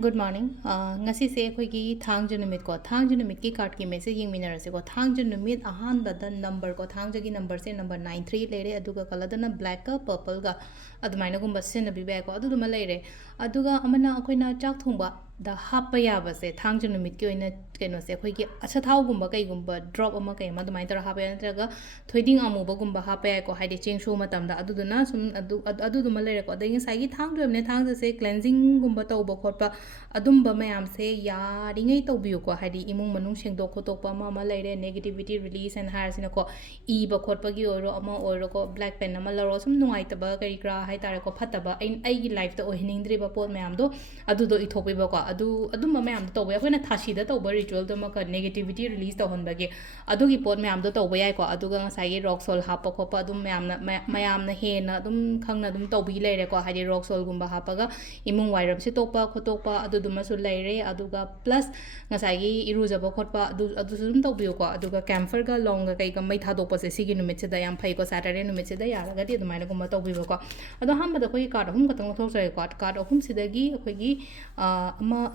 Good morning. Ngasi se khoi ki thangju numit ko thangju numit ki card ki message ying minar se ko thangju numit ahan bada number ko thangju ki number se number 93 lere aduga color na black ka purple ga adumaina gumba sin na bi ba ko adu duma lere aduga amana akoina chak thongba da hapa ya ba se thangju numit ki oina keno se khoi ki acha thau gumba kai gumba drop ama kai ma dumai tar hapa ya natraga thoiding amu ba gumba hapa ya ko haide cheng show matam da adu duna sum adu duma lere ko da ngi sai gi thangju ne thangju se cleansing gumba to ba khotpa adumba mayam se yaringai tawbiyu ko hadi imung manung sengdok khotokpa ama laire negativity release and hire sina ko e ba khotpa gi oro ama oro ko black pen ama laro sum nungai taba kari kra hai tare ko phataba ai gi life ta ohiningdri ba pot mayam do adu do ithopi ba ko adumba mayam to ba koina thasi da to ba ritual do ma ka negativity release to hon ba ge adu gi pot mayam do to ba yai ko adu ga ngasai gi rock sol hapa ko pa adum mayam na he na adum khangna adum to bi laire ko hadi rock sol gumba hapa ga imung wairam se tokpa khotokpa adu dumasu laire aduga plus ngasai irujaba khotpa adu sum tawbiyo ko aduga camphor ga long ga kai ga mai thadokpa se sigi numit se da yam phai ko saturday numit se da yara ga ti dumaina ko ma tawbiyo ko adu ham da koi card hum katang thok sai ko card hum sidagi khoi gi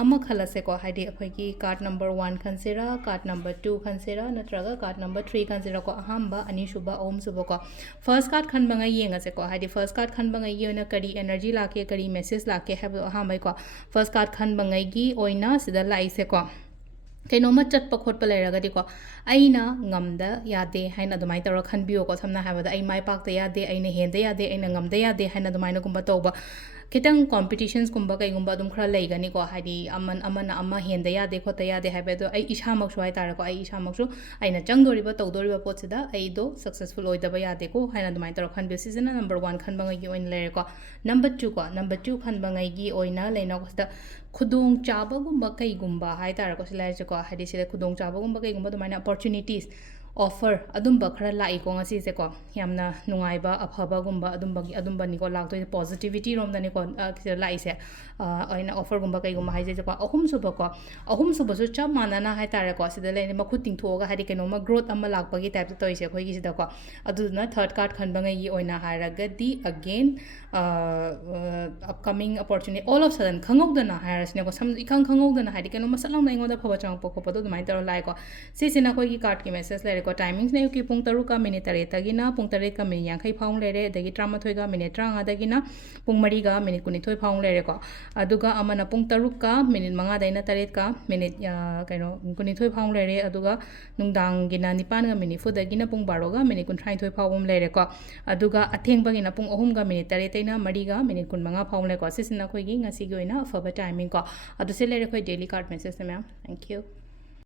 ama khala se ko haidi khoi gi card number 1 khansera card number 2 khansera natraga card number 3 khansera ko ahamba ani shuba om suba ko first card khan banga yenga se ko haidi first card khan banga yona kari energy lake kari message lake have ahamba ko first card khan bangai gi oina sida lai se ko kainoma chatpa khotpa lairagadi ko aina ngamda yade haina dumai tawra khanbiyo ko samna habada ai mai pakta yade aina henda yade aina ngamda yade haina dumaina gumba tawba kitang competitions kumba kai gumba dum khra laigani ko hadi amana ama henda yade khota yade habado ai ishamak shwai tara ko ai ishamak shu aina changdoriba tawdoriba potsida ai do successful oidaba yade ko haina dumai tawra khanbi season number 1 khanbanga gi oin laire ko number 2 khanbangai gi oina leina ko sta khudong chaba gumba kai gumba hai tara ko silai ko hadi sida khudong chaba gumba kai gumba dumaina opportunities offer adumba khara lai ko ngasi se ko yamna nungai ba afaba gumba adumba ni ko lak to positivity rom da ni ko lai se aina offer gumba kai gumba hai je ko ahum su ba su chap mana na hai tare ko sida le ma khuting tho ga hadi keno ma growth ama lak pa gi type to ise khoi gi sida ko aduna third card khan bangai gi oina haraga di again upcoming opportunity all of sudden khangau da na hire sine ko sam khangau da na hadi keno ma salang na ingo da phaba chang po ko do mai tar lai ko si sina khoi gi card ki message le ko timings ne ki pung taru ka minute tare tagina pung tare ka min yang khai phaung lere dagi trama thoi ga minute tranga dagina pung mari ga minute kuni thoi phaung lere ko aduga amana pung taru ka minute manga daina tare ka minute kaino kuni thoi phaung lere aduga nungdang gina nipan ga minute fu dagina pung baro ga minute kun thai thoi phaum lere ko aduga atheng bagina pung ahum ga minute tare taina mari ga minute kun manga phaung le ko sisina khoi gi ngasi gi oina afaba timing ko adu se lere khoi daily card message ma'am thank you